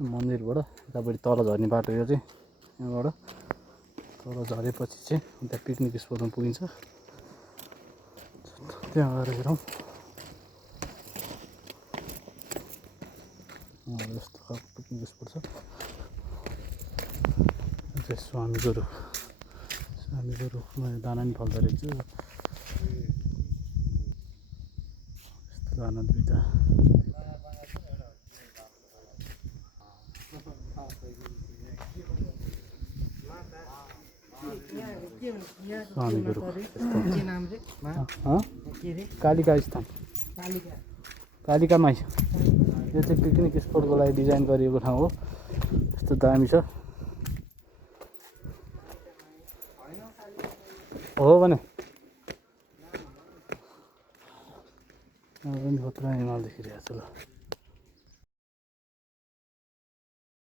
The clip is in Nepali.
मन्दिरबाट यतापट्टि तल झर्ने बाटो यो चाहिँ यहाँबाट तल झरेपछि चाहिँ त्यहाँ पिकनिक स्पटमा पुगिन्छ। त्यहाँ गएर हेरौँ यस्तो खालको पिकनिक स्पट छ। चाहिँ स्वामीको रुखमा दाना पनि फल्दो रहेछ। यस्तो दाना दुईवटा स्वामीको रुख कालिका स्थान कालिका माई। यो चाहिँ पिकनिक स्पटको लागि डिजाइन गरिएको ठाउँ हो। यस्तो दामी छ हो भने खतरा हिमाल देखिरहेको छ ल।